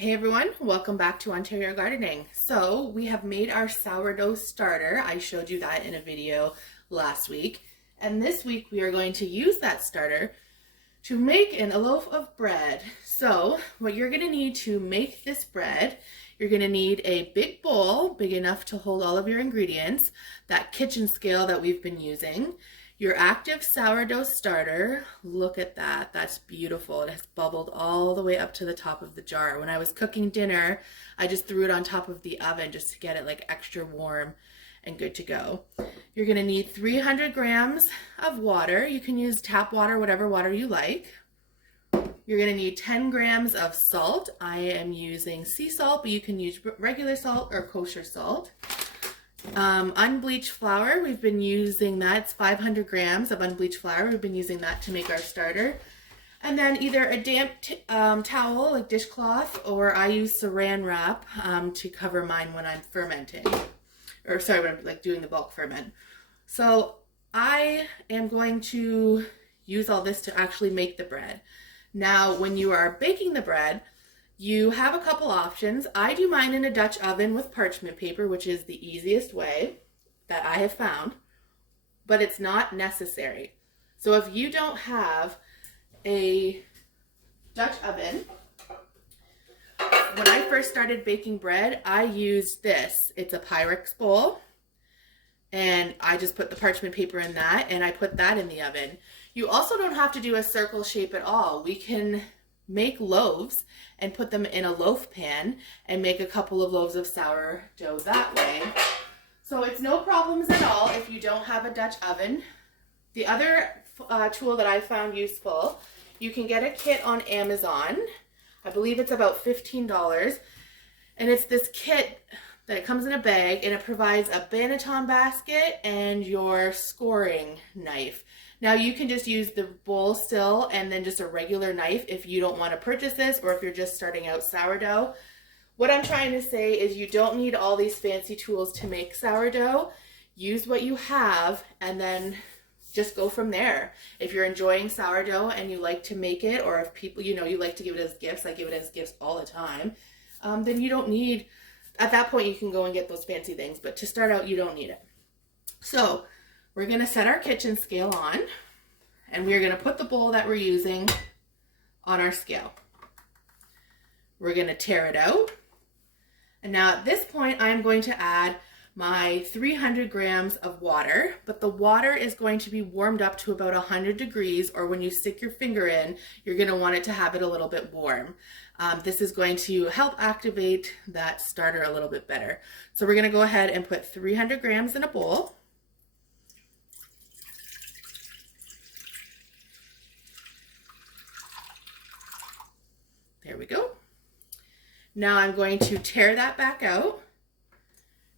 Hey everyone, welcome back to Ontario Gardening. So we have made our sourdough starter. I showed you that in a video last week. And this week we are going to use that starter to make a loaf of bread. So what you're going to need to make this bread, you're going to need a big bowl, big enough to hold all of your ingredients, that kitchen scale that we've been using, your active sourdough starter. Look at that, that's beautiful. It has bubbled all the way up to the top of the jar. When I was cooking dinner, I just threw it on top of the oven just to get it like extra warm and good to go. You're gonna need 300 grams of water. You can use tap water, whatever water you like. You're gonna need 10 grams of salt. I am using sea salt, but you can use regular salt or kosher salt. Unbleached flour, we've been using that. It's 500 grams of unbleached flour. We've been using that to make our starter. And then either a damp towel, like dishcloth, or I use saran wrap to cover mine when I'm fermenting. Or sorry, when I'm like doing the bulk ferment. So I am going to use all this to actually make the bread. Now, when you are baking the bread, you have a couple options. I do mine in a Dutch oven with parchment paper, which is the easiest way that I have found, but it's not necessary. So if you don't have a Dutch oven, when I first started baking bread, I used this. It's a Pyrex bowl, and I just put the parchment paper in that, and I put that in the oven. You also don't have to do a circle shape at all. We can make loaves and put them in a loaf pan and make a couple of loaves of sourdough that way. So it's no problems at all if you don't have a Dutch oven. The other tool that I found useful, you can get a kit on Amazon. I believe it's about $15. And it's this kit that comes in a bag, and it provides a banneton basket and your scoring knife. Now you can just use the bowl still and then just a regular knife if you don't want to purchase this, or if you're just starting out sourdough. What I'm trying to say is you don't need all these fancy tools to make sourdough. Use what you have and then just go from there. If you're enjoying sourdough and you like to make it, or if people, you like to give it as gifts, I give it as gifts all the time, then you don't need, at that point you can go and get those fancy things, but to start out you don't need it. So we're going to set our kitchen scale on, and we're going to put the bowl that we're using on our scale. We're going to tear it out. And now at this point, I'm going to add my 300 grams of water, but the water is going to be warmed up to about 100 degrees, or when you stick your finger in, you're going to want it to have it a little bit warm. This is going to help activate that starter a little bit better. So we're going to go ahead and put 300 grams in a bowl. There we go. Now I'm going to tear that back out,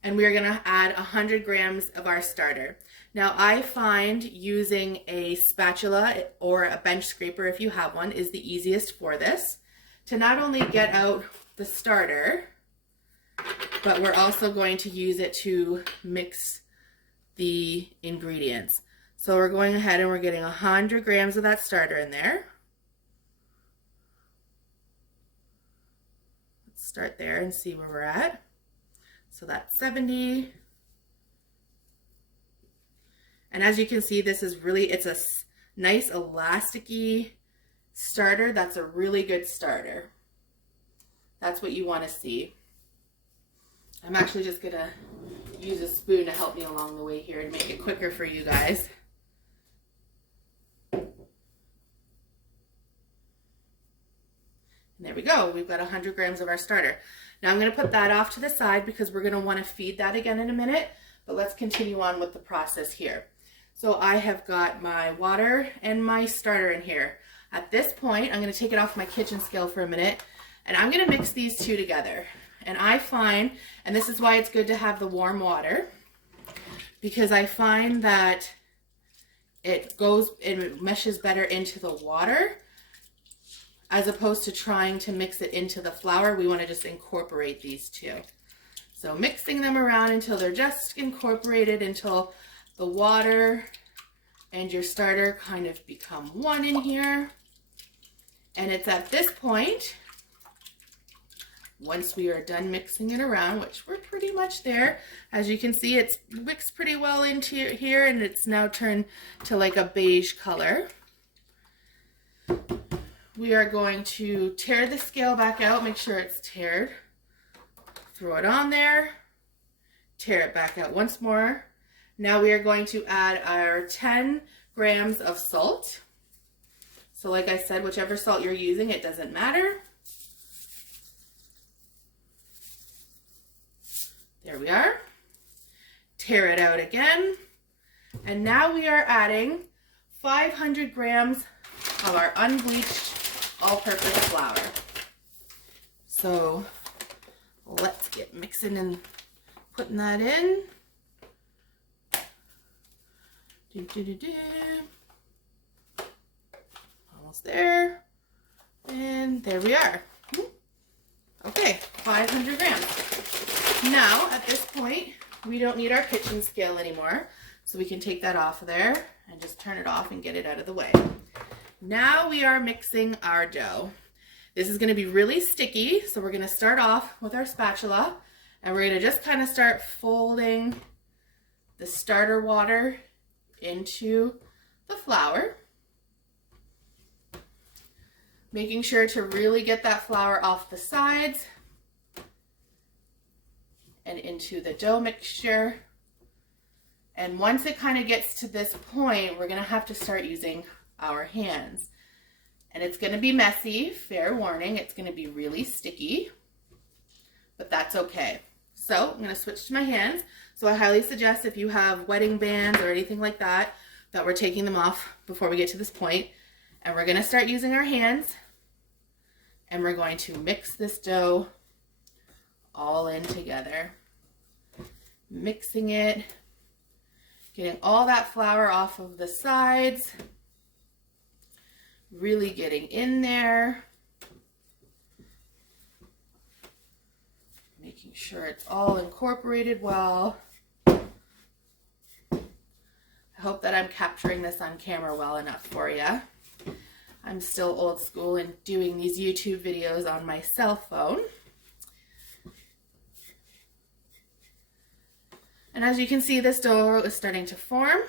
and we're going to add 100 grams of our starter. Now I find using a spatula or a bench scraper, if you have one, is the easiest for this, to not only get out the starter, but we're also going to use it to mix the ingredients. So we're going ahead and we're getting 100 grams of that starter in there. Start there and see where we're at. So that's 70. And as you can see, this is really, it's a nice elasticy starter. That's a really good starter. That's what you want to see. I'm actually just gonna use a spoon to help me along the way here to make it quicker for you guys. There we go. We've got 100 grams of our starter. Now I'm going to put that off to the side because we're going to want to feed that again in a minute, but let's continue on with the process here. So I have got my water and my starter in here. At this point, I'm going to take it off my kitchen scale for a minute, and I'm going to mix these two together. And I find, and this is why it's good to have the warm water, because I find that it meshes better into the water, as opposed to trying to mix it into the flour. We want to just incorporate these two. So mixing them around until they're just incorporated, until the water and your starter kind of become one in here. And it's at this point once we are done mixing it around, which we're pretty much there, as you can see, it's mixed pretty well into here, and it's now turned to like a beige color. We are going to tear the scale back out, make sure it's teared. Throw it on there, tear it back out once more. Now we are going to add our 10 grams of salt. So like I said, whichever salt you're using, it doesn't matter. There we are. Tear it out again. And now we are adding 500 grams of our unbleached all-purpose flour. So let's get mixing and putting that in. Almost there. And there we are. Okay, 500 grams. Now, at this point, we don't need our kitchen scale anymore, so we can take that off of there and just turn it off and get it out of the way. Now we are mixing our dough. This is going to be really sticky, so we're going to start off with our spatula, and we're going to just kind of start folding the starter water into the flour, making sure to really get that flour off the sides and into the dough mixture. And once it kind of gets to this point, we're going to have to start using our hands. And it's going to be messy, fair warning, it's going to be really sticky, but that's okay. So I'm going to switch to my hands. So I highly suggest, if you have wedding bands or anything like that, that we're taking them off before we get to this point. And we're going to start using our hands, and we're going to mix this dough all in together. Mixing it, getting all that flour off of the sides, really getting in there, making sure it's all incorporated well. I hope that I'm capturing this on camera well enough for you. I'm still old school and doing these YouTube videos on my cell phone. And as you can see, this dough is starting to form.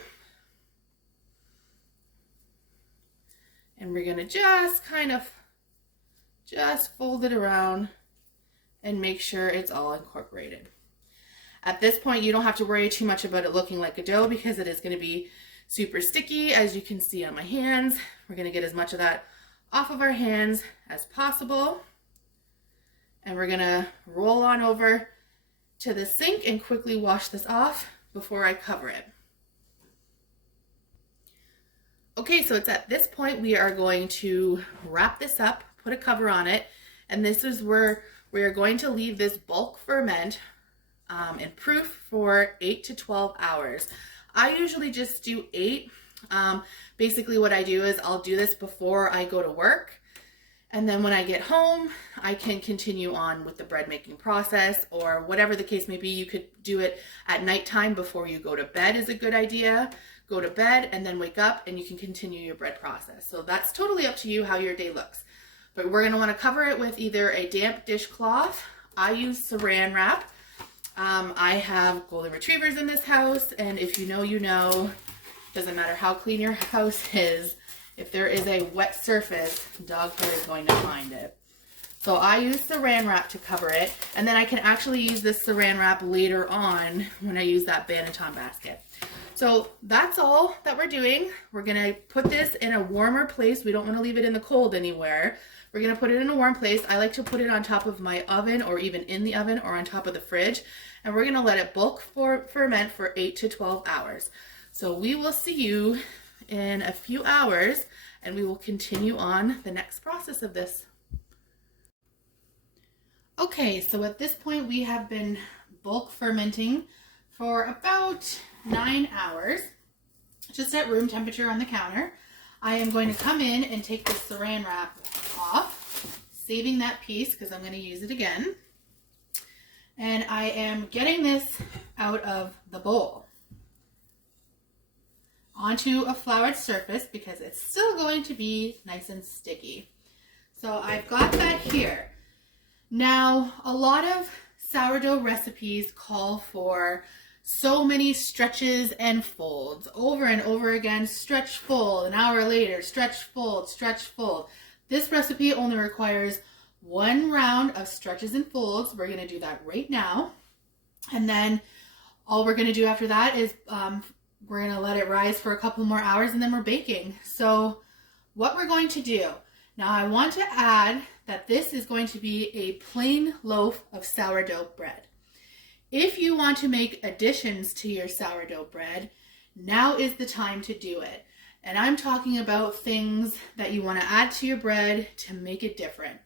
And we're going to just kind of fold it around and make sure it's all incorporated. At this point, you don't have to worry too much about it looking like a dough, because it is going to be super sticky, as you can see on my hands. We're going to get as much of that off of our hands as possible. And we're going to roll on over to the sink and quickly wash this off before I cover it. Okay, so it's at this point we are going to wrap this up, put a cover on it, and this is where we are going to leave this bulk ferment in proof for 8 to 12 hours. I usually just do 8. Basically what I do is I'll do this before I go to work, and then when I get home, I can continue on with the bread making process, or whatever the case may be. You could do it at nighttime before you go to bed is a good idea. Go to bed and then wake up and you can continue your bread process. So that's totally up to you how your day looks. But we're going to want to cover it with either a damp dishcloth. I use saran wrap. I have golden retrievers in this house, and if you know, you know. Doesn't matter how clean your house is. If there is a wet surface, dog hair is going to find it. So I use saran wrap to cover it, and then I can actually use this saran wrap later on when I use that Banneton basket. So that's all that we're doing. We're gonna put this in a warmer place. We don't wanna leave it in the cold anywhere. We're gonna put it in a warm place. I like to put it on top of my oven, or even in the oven, or on top of the fridge. And we're gonna let it bulk ferment for 8 to 12 hours. So we will see you in a few hours, and we will continue on the next process of this. Okay, so at this point we have been bulk fermenting for about 9 hours, just at room temperature on the counter. I am going to come in and take the saran wrap off, saving that piece because I'm going to use it again. And I am getting this out of the bowl onto a floured surface because it's still going to be nice and sticky. So I've got that here. Now, a lot of sourdough recipes call for so many stretches and folds over and over again. Stretch, fold, an hour later, stretch, fold, stretch, fold. This recipe only requires one round of stretches and folds. We're going to do that right now. And then all we're going to do after that is we're going to let it rise for a couple more hours, and then we're baking. So what we're going to do, now I want to add that this is going to be a plain loaf of sourdough bread. If you want to make additions to your sourdough bread, now is the time to do it. And I'm talking about things that you want to add to your bread to make it different.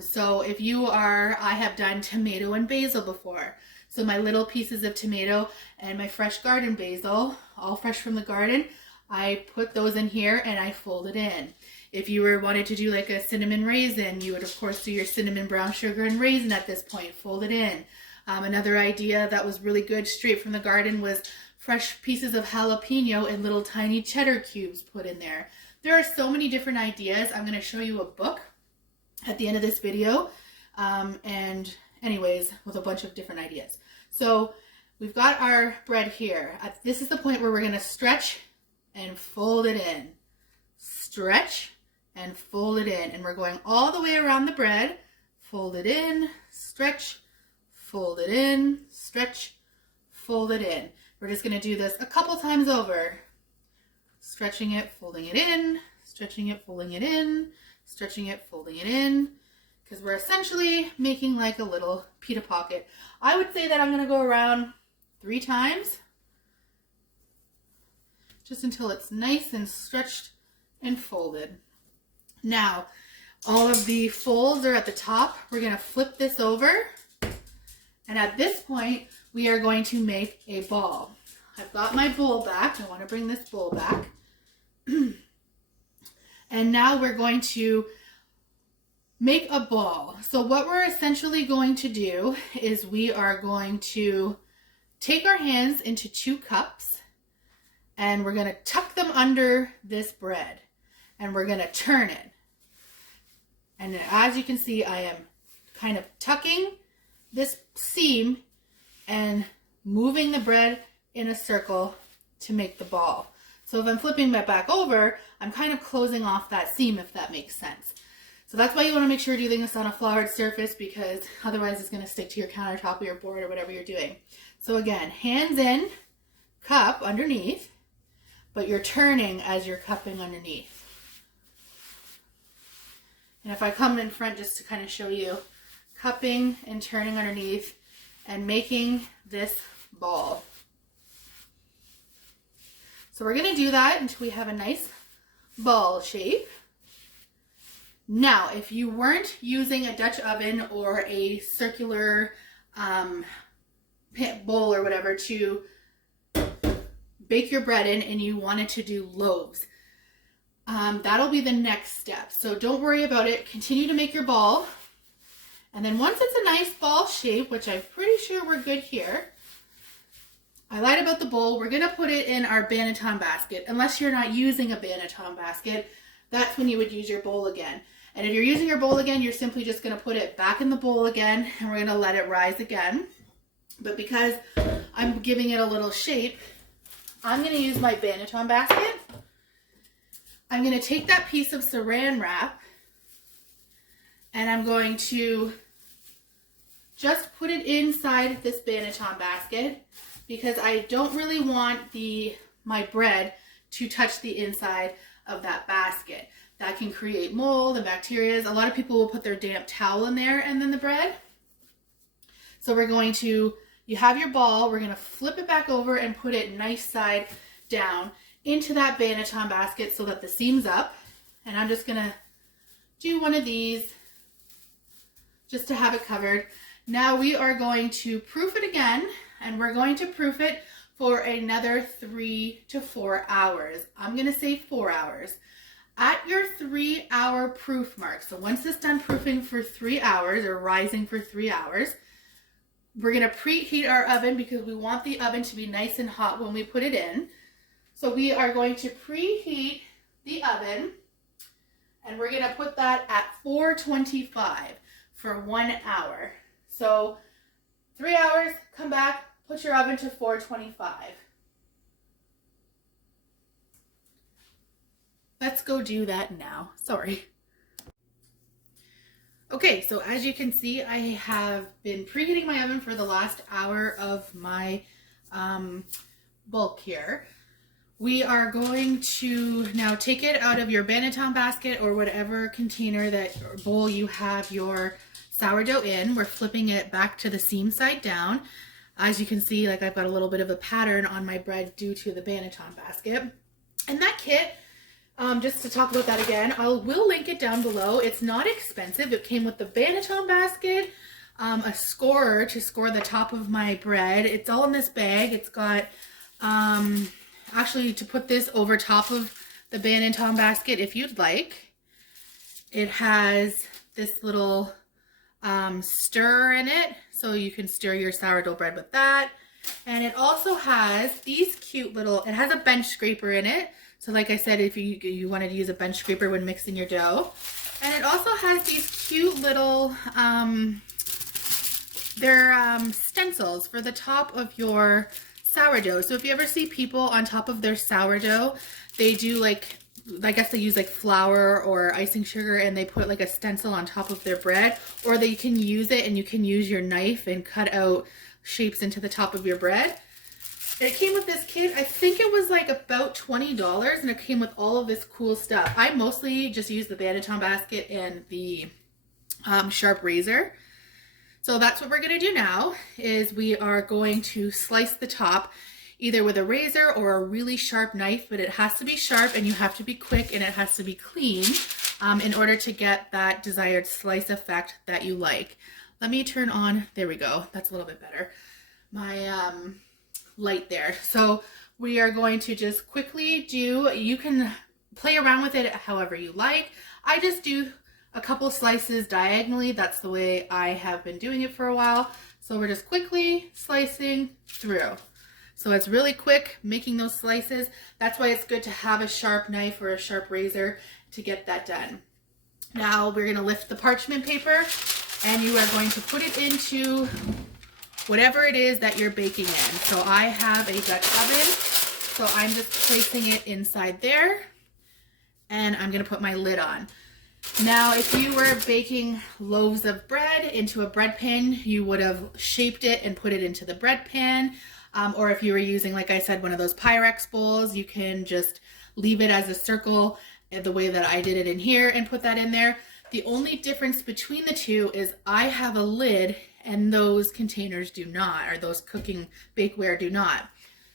So if you are, I have done tomato and basil before. So my little pieces of tomato and my fresh garden basil, all fresh from the garden, I put those in here and I fold it in. If you wanted to do like a cinnamon raisin, you would of course do your cinnamon, brown sugar, and raisin at this point, fold it in. Another idea that was really good straight from the garden was fresh pieces of jalapeno and little tiny cheddar cubes put in there. There are so many different ideas. I'm going to show you a book at the end of this video. And anyways, with a bunch of different ideas. So we've got our bread here. This is the point where we're going to stretch and fold it in. Stretch and fold it in. And we're going all the way around the bread. Fold it in, stretch, fold it in, stretch, fold it in. We're just going to do this a couple times over. Stretching it, folding it in, stretching it, folding it in, stretching it, folding it in, because we're essentially making like a little pita pocket. I would say that I'm going to go around 3 times, just until it's nice and stretched and folded. Now, all of the folds are at the top. We're going to flip this over, and at this point, we are going to make a ball. I've got my bowl back. I want to bring this bowl back. And now we're going to make a ball. So what we're essentially going to do is we are going to take our hands into 2 cups, and we're going to tuck them under this bread, and we're going to turn it. And as you can see, I am kind of tucking this seam and moving the bread in a circle to make the ball. So if I'm flipping my back over, I'm kind of closing off that seam, if that makes sense. So that's why you want to make sure you're doing this on a floured surface, because otherwise it's going to stick to your countertop or your board or whatever you're doing. So again, hands in, cup underneath, but you're turning as you're cupping underneath. And if I come in front just to kind of show you, cupping and turning underneath and making this ball. So we're going to do that until we have a nice ball shape. Now, if you weren't using a Dutch oven or a circular bowl or whatever to bake your bread in, and you wanted to do loaves, that'll be the next step. So don't worry about it. Continue to make your ball. And then once it's a nice ball shape, which I'm pretty sure we're good here, I lied about the bowl. We're going to put it in our banneton basket. Unless you're not using a banneton basket, that's when you would use your bowl again. And if you're using your bowl again, you're simply just going to put it back in the bowl again, and we're going to let it rise again. But because I'm giving it a little shape, I'm going to use my banneton basket. I'm going to take that piece of saran wrap, and I'm going to just put it inside this banneton basket, because I don't really want my bread to touch the inside of that basket. That can create mold and bacteria. A lot of people will put their damp towel in there and then the bread. So we're going to, you have your ball, we're going to flip it back over and put it nice side down into that banneton basket so that the seam's up. And I'm just going to do one of these just to have it covered. Now we are going to proof it again, and we're going to proof it for another 3 to 4 hours. I'm going to say 4 hours. At your 3-hour proof mark, so once it's done proofing for 3 hours or rising for 3 hours, we're going to preheat our oven because we want the oven to be nice and hot when we put it in. So we are going to preheat the oven, and we're going to put that at 425. for 1 hour. So 3 hours, come back, put your oven to 425. Let's go do that now. Sorry. Okay, so as you can see, I have been preheating my oven for the last hour of my bulk here. We are going to now take it out of your banneton basket or whatever container that or bowl you have your sourdough in. We're flipping it back to the seam side down. As you can see, like I've got a little bit of a pattern on my bread due to the banneton basket. And that kit, just to talk about that again, I will link it down below. It's not expensive. It came with the banneton basket, a scorer to score the top of my bread. It's all in this bag. It's got, actually to put this over top of the banneton basket if you'd like. It has this little stirrer in it, so you can stir your sourdough bread with that. And it also has these cute little, it has a bench scraper in it. So like I said, if you wanted to use a bench scraper when mixing your dough. And it also has these cute little, they're stencils for the top of your sourdough. So if you ever see people on top of their sourdough, they do like, I guess they use like flour or icing sugar and they put like a stencil on top of their bread, or they can use it and you can use your knife and cut out shapes into the top of your bread. It came with this kit. I think it was like about $20 and it came with all of this cool stuff. I mostly just use the banneton basket and the sharp razor. So that's what we're going to do now, is we are going to slice the top either with a razor or a really sharp knife, but it has to be sharp and you have to be quick and it has to be clean in order to get that desired slice effect that you like. Let me turn on, there we go, that's a little bit better, my light there. So we are going to just quickly do, you can play around with it however you like. I just do a couple slices diagonally. That's the way I have been doing it for a while. So we're just quickly slicing through. So it's really quick making those slices. That's why it's good to have a sharp knife or a sharp razor to get that done. Now we're going to lift the parchment paper and you are going to put it into whatever it is that you're baking in. So I have a Dutch oven, so I'm just placing it inside there and I'm going to put my lid on. Now, if you were baking loaves of bread into a bread pan, you would have shaped it and put it into the bread pan. Or if you were using, like I said, one of those Pyrex bowls, you can just leave it as a circle the way that I did it in here and put that in there. The only difference between the two is I have a lid and those containers do not, or those cooking bakeware do not.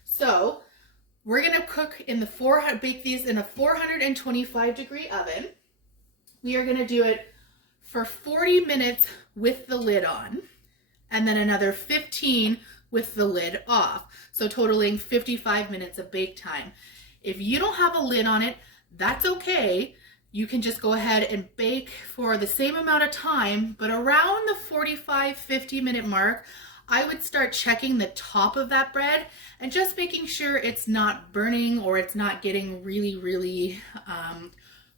So we're gonna cook in the bake these in a 425 degree oven. We are gonna do it for 40 minutes with the lid on, and then another 15 with the lid off. So totaling 55 minutes of bake time. If you don't have a lid on it, that's okay. You can just go ahead and bake for the same amount of time, but around the 45-50 minute mark, I would start checking the top of that bread and just making sure it's not burning or it's not getting really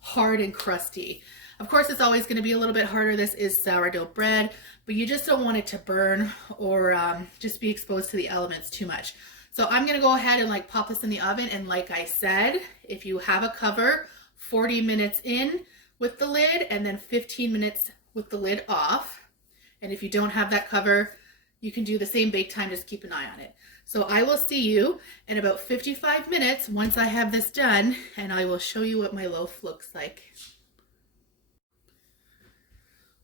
hard and crusty. Of course, it's always going to be a little bit harder. This is sourdough bread, but you just don't want it to burn or just be exposed to the elements too much. So I'm going to go ahead and pop this in the oven. And like I said, if you have a cover, 40 minutes in with the lid and then 15 minutes with the lid off. And if you don't have that cover, you can do the same bake time, just keep an eye on it. So I will see you in about 55 minutes once I have this done, and I will show you what my loaf looks like.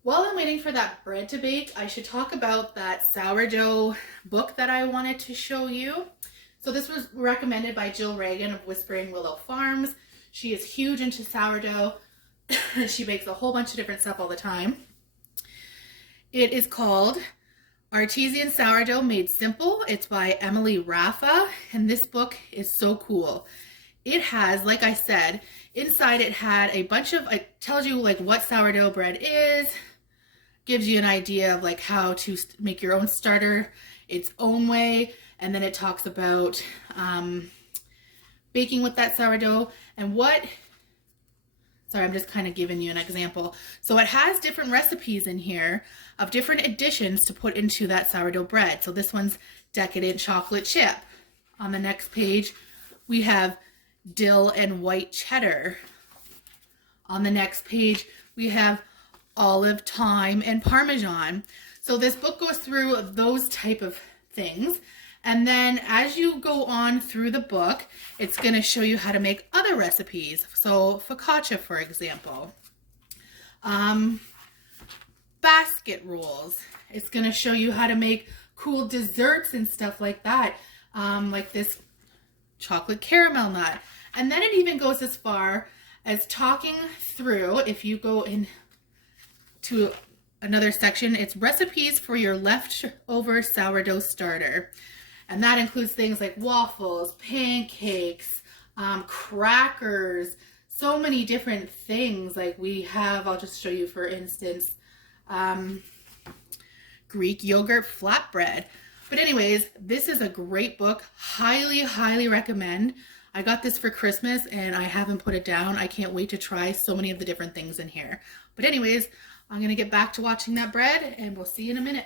While I'm waiting for that bread to bake, I should talk about that sourdough book that I wanted to show you. So this was recommended by Jill Reagan of Whispering Willow Farms. She is huge into sourdough. She bakes a whole bunch of different stuff all the time. It is called Artesian Sourdough Made Simple. It's by Emily Raffa, and this book is so cool. It has, like I said, inside it had a bunch of, it tells you what sourdough bread is, gives you an idea of how to make your own starter its own way, and then it talks about baking with that sourdough and what Sorry, I'm just kind of giving you an example. So it has different recipes in here of different additions to put into that sourdough bread. So this one's decadent chocolate chip. On the next page, we have dill and white cheddar. On the next page, we have olive, thyme, and Parmesan. So this book goes through those type of things. And then as you go on through the book, it's going to show you how to make other recipes. So focaccia, for example. Basket rolls. It's going to show you how to make cool desserts and stuff like that. Like this chocolate caramel nut. And then it even goes as far as talking through, if you go into another section, it's recipes for your leftover sourdough starter. And that includes things like waffles, pancakes, crackers, so many different things. Like we have, I'll just show you for instance, Greek yogurt flatbread. But anyways, this is a great book. Highly, highly recommend. I got this for Christmas and I haven't put it down. I can't wait to try so many of the different things in here. But anyways, I'm going to get back to watching that bread and we'll see you in a minute.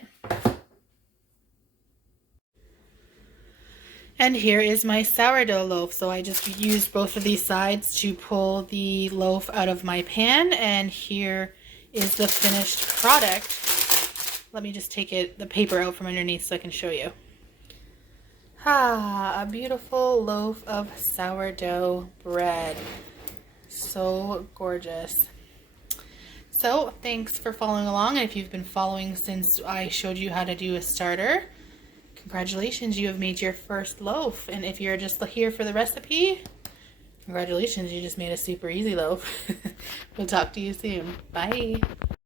And here is my sourdough loaf. So I just used both of these sides to pull the loaf out of my pan. And here is the finished product. Let me just take the paper out from underneath so I can show you. A beautiful loaf of sourdough bread. So gorgeous. So thanks for following along. And if you've been following since I showed you how to do a starter, congratulations, you have made your first loaf. And if you're just here for the recipe, congratulations, you just made a super easy loaf. We'll talk to you soon. Bye.